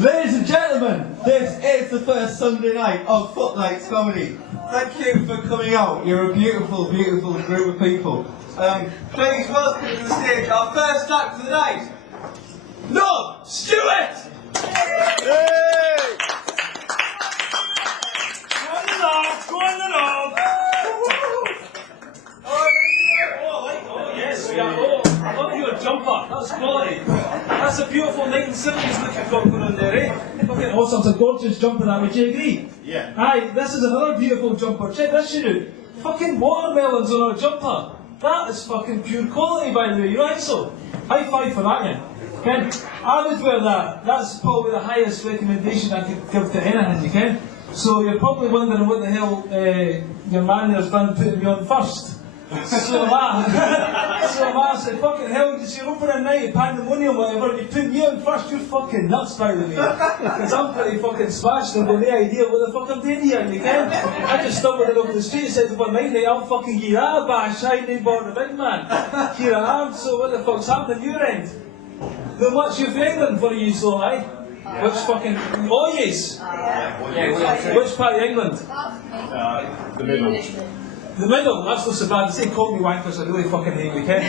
Ladies and gentlemen, this is the first Sunday night of Footlights Comedy. Thank you for coming out. You're a beautiful, beautiful group of people. Please welcome to the stage our first act of the night, Nob Stewart! Go on the knob! Oh yes, we are. Oh, I love your jumper. That's quality. That's a beautiful 1970s look you've got going on there, eh? Fucking awesome. It's a gorgeous jumper, that. Would you agree? Yeah. Aye, this is another beautiful jumper. Check this shit out. Fucking watermelons on our jumper. That is fucking pure quality, by the way. You right, so? High five for that, yeah. Ken, I would wear that. That's probably the highest recommendation I could give to anything, you can. So you're probably wondering what the hell your man there's done putting me on first. So I said, fucking hell, just you're opening night, pandemonium, whatever, you put me on first, you're fucking nuts, by the way. Because I'm pretty fucking smashed and with no idea what the fuck I'm doing here, you can. I just stumbled in over the street and said, one night, I'll fucking give that a bash, I ain't born a big man. Here I am, so what the fuck's happening your end? Then what's your England for you, so, aye? Which fucking... Oh, yes! Which part of England? The middle. The middle, that's not so bad. They say Cockney wankers, I really fucking hate you, Ken.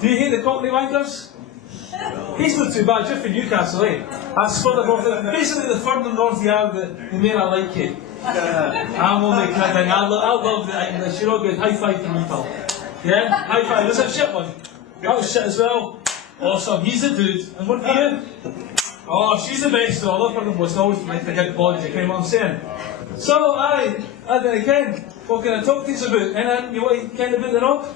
Do you hate the Cockney wankers? He's not too bad, just for Newcastle, eh? That's further north. Basically, the further north you are, the more I like you. I'm only kidding. I love the English. You're all good. High five for me, pal. Yeah? High five. Was that shit one? That was shit as well. Awesome. He's the dude. And what for you? Oh, she's the best, though. I love her the most. I always like to get bodies, you know what I'm saying? So, aye, Ken, what can I talk to you about? And you want to kind of about the rock?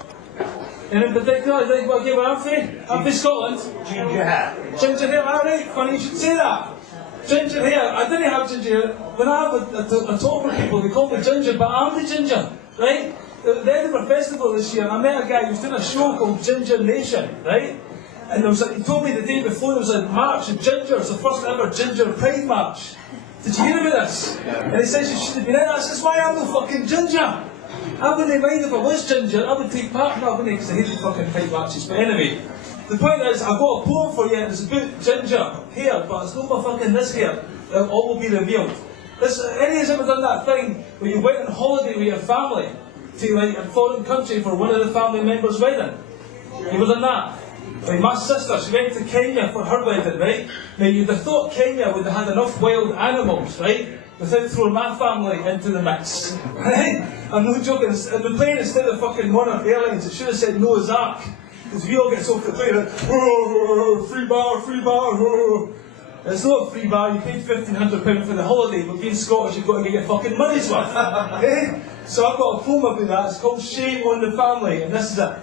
And in particular, I think, okay, where I'm from? I'm from Scotland. Ginger hair. Ginger hair, alright, funny you should say that. Ginger hair, I didn't have ginger hair. When I have a talk with people, they call me Ginger, but I'm the Ginger, right? At the Edinburgh Festival this year, I met a guy who was doing a show called Ginger Nation, right? And there was he told me the day before there was a march of Ginger, it was the first ever Ginger Pride March. Did you hear about this? And he says you should have been in it. I says, why I'm no fucking ginger? I wouldn't mind if I was ginger, I would take part in that, wouldn't I? Because I hate the fucking pride marches. But anyway, the point is, I've got a poem for you, and it's about ginger hair, but it's not my fucking this hair. It all will be revealed. Any of you ever done that thing where you went on holiday with your family to like a foreign country for one of the family members' wedding? You ever done that? Like my sister, she went to Kenya for her wedding, right? Now you'd have thought Kenya would have had enough wild animals, right? Without throwing my family into the mix, right? I'm not joking, the plane instead of fucking Monarch Airlines, it should have said Noah's Ark. Because we all get off the plane and, free bar, It's not a free bar, you paid £1,500 for the holiday, but being Scottish you've got to get your fucking money's worth, okay? So I've got a poem about that, it's called Shame on the Family, and this is it.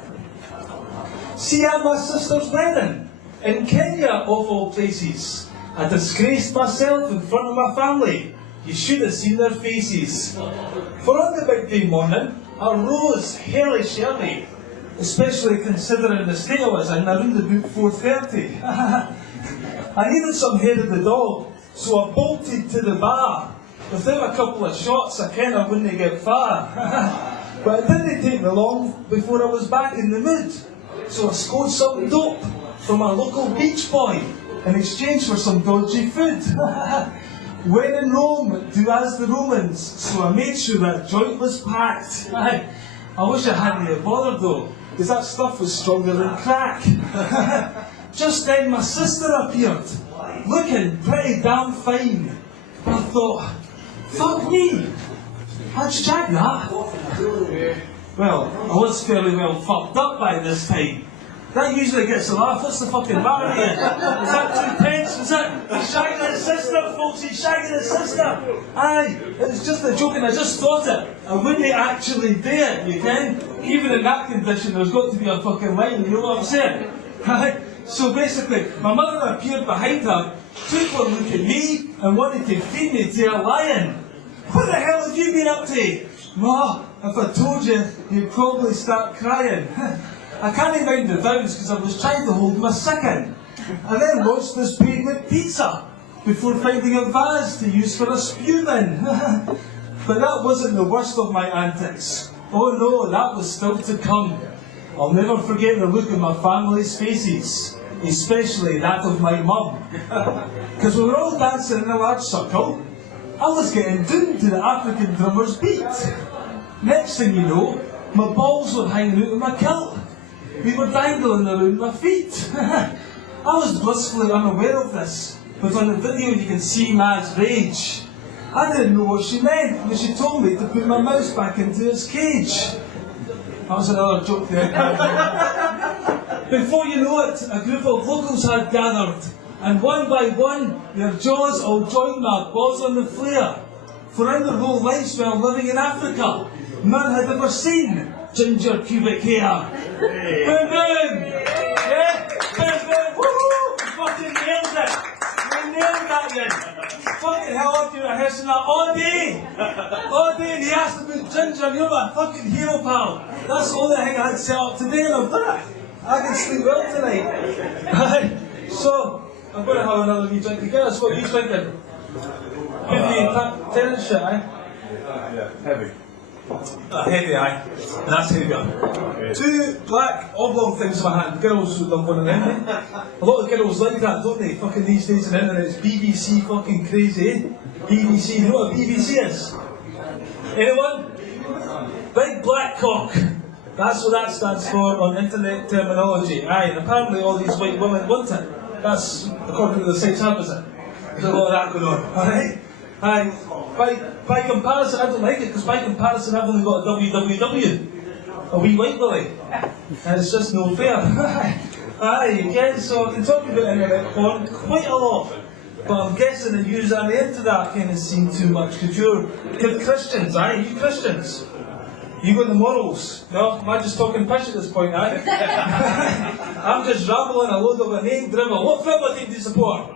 See, at my sister's wedding, in Kenya of all places, I disgraced myself in front of my family. You should have seen their faces. For on the big day morning, I rose hurly-shurly, especially considering the state I was in around about 4:30. I needed some hair of the dog, so I bolted to the bar. Without a couple of shots, I kinda wouldn't get far. But it didn't take me long before I was back in the mood. So I scored some dope from a local beach boy in exchange for some dodgy food. When in Rome, do as the Romans, so I made sure that joint was packed. I wish I hadn't bothered though, because that stuff was stronger than crack. Just then my sister appeared, looking pretty damn fine. I thought, fuck me, how'd you check that? Well, I was fairly well fucked up by this time. That usually gets a laugh. What's the fucking matter here? Is that 2 pence? Is that he's shagging his sister, folks? He's shagging his sister. Aye, it was just a joke and I just thought it. I wouldn't actually do it, you can? Even in that condition, there's got to be a fucking line, you know what I'm saying? Aye. So basically, my mother appeared behind her, took one look at me, and wanted to feed me to a lion. What the hell have you been up to? Ma, if I told you, you'd probably start crying. I can't mind the downs because I was trying to hold my sick in. I then launched this pavement pizza before finding a vase to use for a spew bin. But that wasn't the worst of my antics. Oh no, that was still to come. I'll never forget the look on my family's faces, especially that of my mum. Because we were all dancing in a large circle, I was getting doomed to the African drummer's beat. Next thing you know, my balls were hanging out of my kilt. We were dangling around my feet. I was blissfully unaware of this, but on the video you can see Mad's rage. I didn't know what she meant when she told me to put my mouse back into its cage. That was another joke there. Before you know it, a group of locals had gathered, and one by one, their jaws all joined my balls on the flare. For in their whole lives while living in Africa, none had ever seen ginger pubic hair. Boom boom! Yeah? Boom boom! Woohoo! Fucking nailed it! We nailed that one! Fucking hell, I've been rehearsing that all day! All day, and he asked about ginger, and you're my fucking hero, pal! That's the only thing I had set up today, and I've done it! I can sleep well tonight. So, I'm going to have another wee drink again. That's what you're drinking. Good wee tennis shit, eh? Yeah, heavy. Heavy, aye. That's heavier. Two black oblong things in my hand. Girls would love one of them. A lot of girls like that, don't they? Fucking these days on the internet, it's BBC fucking crazy, eh? BBC, you know what BBC is? Anyone? Big black cock. That's what that stands for on internet terminology. Aye, and apparently all these white women want it. That's according to the site's advertising. There's a lot of that going on, alright? Aye. By comparison, I don't like it, because by comparison I've only got a www. A wee white willy. And it's just no fair. Aye, again, so I can talk about internet porn quite a lot. But I'm guessing that you aren't into that kind of scene too much, because you're Christians, aye? You Christians? You got the morals. No, am I just talking pish at this point, aye? I'm just rambling a load of a name drivel. What football team do you support?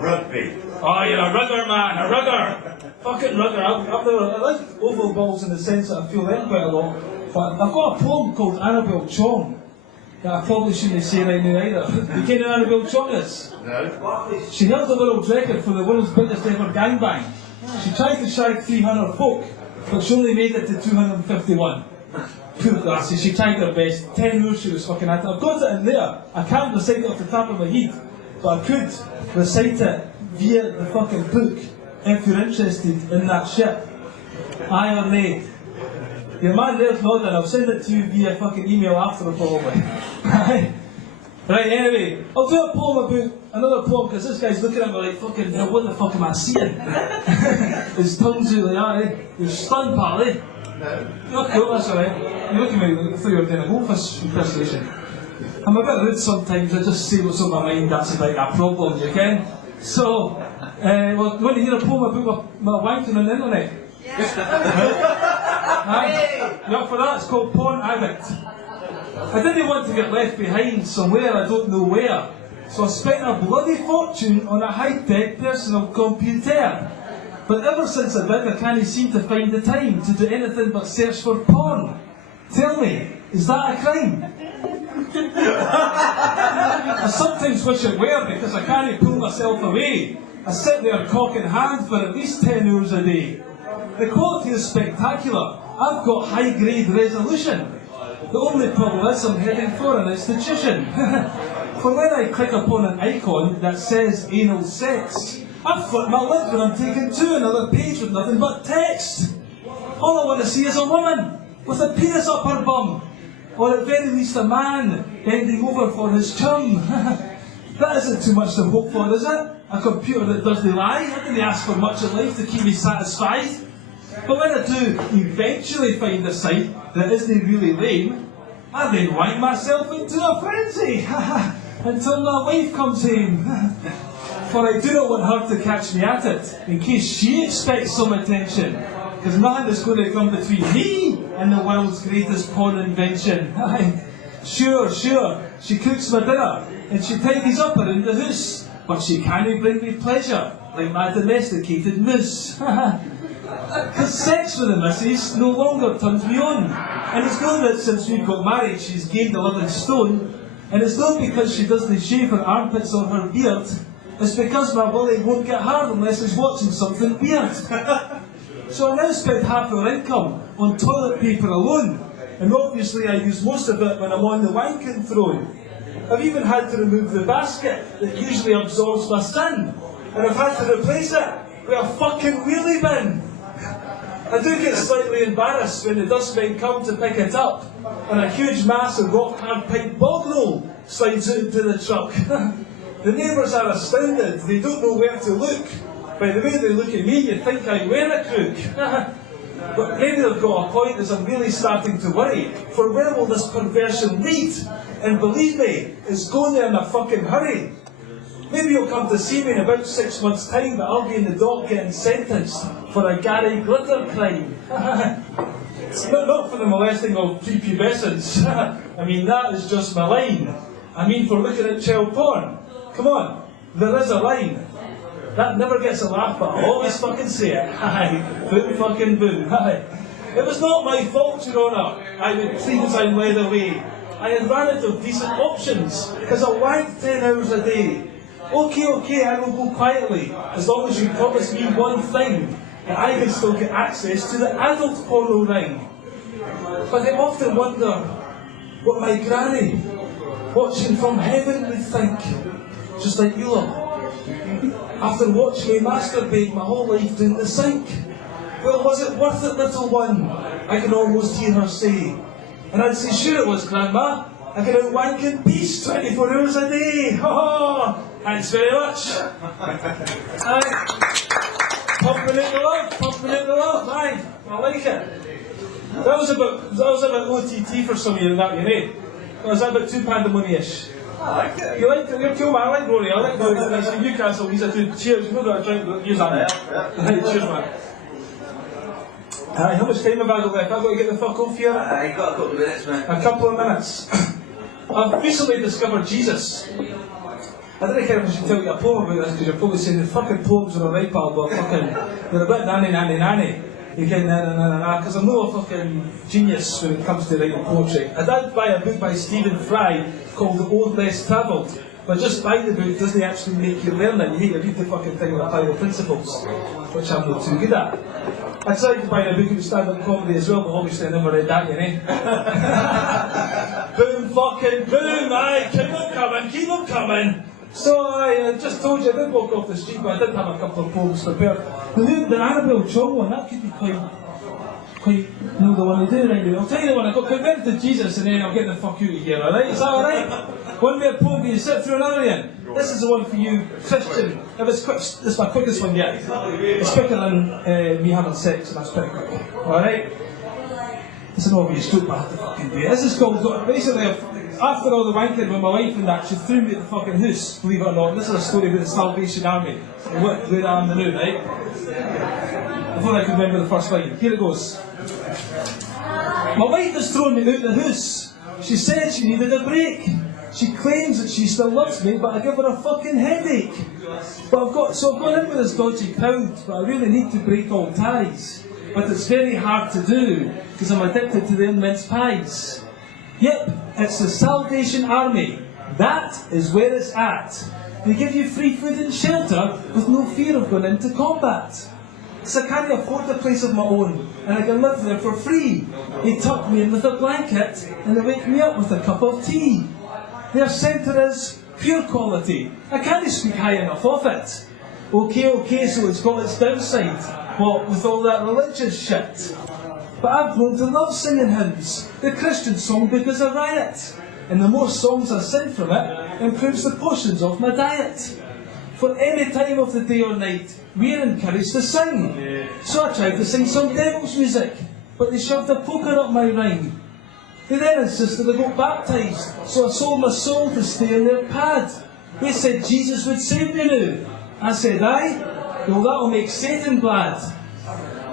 Rugby. Oh, you're a rugger, man, a rugger. Fucking rugger. I like oval balls in the sense that I feel them quite a lot. But I've got a poem called Annabelle Chong that I probably shouldn't say right now either. You know who Annabelle Chong is? No. She held the world record for the world's biggest ever gangbang. She tried to shag 300 folk, but she only made it to 251. Poor lassie, she tried her best. 10 hours she was fucking at it. I've got it in there. I can't recite it off the top of my head, but I could recite it via the fucking book if you're interested in that shit. Aye or nay? Your man there's nodding. I'll send it to you via fucking email after probably. Right, anyway, I'll do a poem about another poem because this guy's looking at me like fucking, what the fuck am I seeing? His tongue's out like that, eh? You're stunned, pal, eh? No. You're cool, that's alright. You're looking at me like I thought you were doing a goldfish impersonation. I'm a bit rude sometimes, I just say what's on my mind, that's about a problem, you can? So, well, you want to hear a poem about my wanking on the internet? Aye? You up for that? It's called Porn Addict. I didn't want to get left behind somewhere, I don't know where. So I spent a bloody fortune on a high-tech personal computer. But ever since I did, I can't seem to find the time to do anything but search for porn. Tell me, is that a crime? I sometimes wish it were because I can't pull myself away. I sit there cock in hand for at least 10 hours a day. The quality is spectacular. I've got high-grade resolution. The only problem is I'm heading for an institution. For when I click upon an icon that says anal sex, I flip my lid when I'm taken to another page with nothing but text. All I want to see is a woman with a penis up her bum, or at very least a man bending over for his chum. That isn't too much to hope for, is it? A computer that doesn't lie. I didn't ask for much in life to keep me satisfied. But when I do eventually find a site that isn't really lame, I then wank myself into a frenzy until my wife comes home. For I do not want her to catch me at it, in case she expects some attention. Because nothing is going to come between me and the world's greatest porn invention. Sure, she cooks my dinner, and she tidies up around the house, but she can't bring me pleasure, like my domesticated moose. Because sex with the missus no longer turns me on. And it's not that since we've got married she's gained 11 stone, and it's not because she doesn't shave her armpits or her beard, it's because my willy won't get hard unless he's watching something weird. So I now spend half our income on toilet paper alone, and obviously I use most of it when I'm on the wanking throne. I've even had to remove the basket that usually absorbs my sin, and I've had to replace it with a fucking wheelie bin. I do get slightly embarrassed when the dustmen come to pick it up, and a huge mass of rock hard pipe bog roll slides out into the truck. The neighbours are astounded, they don't know where to look. By the way they look at me, you'd think I wear a crook. But maybe they've got a point as I'm really starting to worry, for where will this perversion lead? And believe me, it's going there in a fucking hurry. Maybe you'll come to see me in about 6 months' time, but I'll be in the dock getting sentenced for a Gary Glitter crime. Not for the molesting of prepubescents. I mean, that is just my line. I mean, for looking at child porn. Come on, there is a line. That never gets a laugh, but I always fucking say it. Boom fucking boom. It was not my fault, Your Honour. I would please I'm led away. I had ran out of decent options, because I wanked 10 hours a day. Okay, I will go quietly, as long as you promise me one thing, that I can still get access to the adult porno ring. But I often wonder what my granny, watching from heaven, would think, just like you lot. After watching me masturbate my whole life down the sink. Well, was it worth it, little one? I can almost hear her say. And I'd say, sure it was, Grandma. I can out wank in peace 24 hours a day. Oh, thanks very much. Aye. Pumping out the love. Aye, I like it. That was about OTT for some of you, that you know. That was about £2 a money-ish. I like it. You like it? You're cool, man. I like Rory. I like Rory. It's in Newcastle. He's a dude. Cheers. You've not got a drink, but use that. Yeah. Cheers, man. How much time have I got left? I've got to get the fuck off here. You've got a couple of minutes, mate. A couple of minutes. I've recently discovered Jesus. I don't care if I should tell you a poem about this, because you're probably saying the fucking poems on a iPad, but fucking, they're a bit nanny. You can because I'm not a fucking genius when it comes to writing poetry. I did buy a book by Stephen Fry called The Old Less Travelled, but just buying the book doesn't actually make you learn it. You need to read the fucking thing and apply the principles, which I'm not too good at. I tried to buy a book about stand-up comedy as well, but obviously I never read that, you know. Boom fucking boom, aye, keep them coming. So I just told you, I did walk off the street, but I did have a couple of poems prepared. The Annabelle Chong one, that could be quite, the one to do right now. I'll tell you the one, I got converted to Jesus and then I'll get the fuck out of here, alright? Is that alright? One more poem, can you sit through another one? This is the one for you, Christian. If it's quick, this is my quickest one yet. It's quicker than me having sex, and that's pretty quick. Alright? It's an obvious joke, but I have to fucking do it. This is called, basically, after all the wanking with my wife and that, she threw me at the fucking house, believe it or not. This is a story about the Salvation Army, and where I am now, right? Before I can remember the first line. Here it goes. My wife has thrown me out the house. She said she needed a break. She claims that she still loves me, but I give her a fucking headache. But I've gone in with this dodgy crowd, but I really need to break all ties. But it's very hard to do, because I'm addicted to them mince pies. Yep, it's the Salvation Army. That is where it's at. They give you free food and shelter with no fear of going into combat. So I can't afford a place of my own, and I can live there for free. They tuck me in with a blanket, and they wake me up with a cup of tea. Their centre is pure quality. I can't speak high enough of it. Okay, so it's got its downside. What, with all that religious shit? But I've grown to love singing hymns, the Christian song because I riot. And the more songs I sing from it, improves the portions of my diet. For any time of the day or night, we're encouraged to sing. So I tried to sing some devil's music, but they shoved a poker up my rhyme. They then insisted I got baptised, so I sold my soul to stay in their pad. They said Jesus would save me now. I said, aye, well that'll make Satan glad.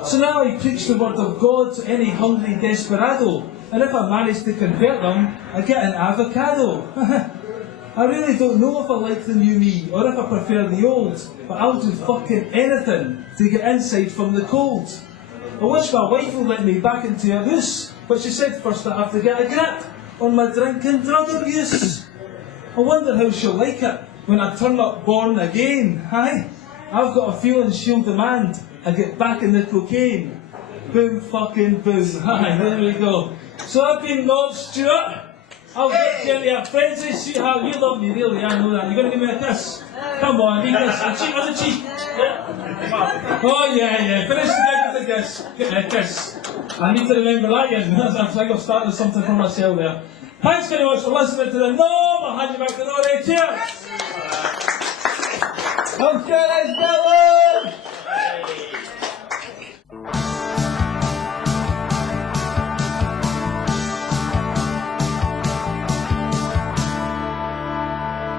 So now I preach the word of God to any hungry desperado, and if I manage to convert them, I get an avocado. I really don't know if I like the new me, or if I prefer the old, but I'll do fucking anything to get inside from the cold. I wish my wife would let me back into her house, but she said first I have to get a grip on my drink and drug abuse. I wonder how she'll like it when I turn up born again, aye? I've got a feeling she'll demand I get back in the cocaine. Boom fucking boom. Aye, there we go. So I've been Nob Stewart. I'll get Jenny a friendly sweetheart. You love me, really, I know that. You're going to give me a kiss? Come on, need this. A cheek on the cheek. Oh, yeah. Finish the night with a kiss. Get me a kiss. I need to remember that again. I think I've started something for myself there. Thanks very much for listening to the Nob. I'll hand you back to Rory. Cheers. Okay, let's go.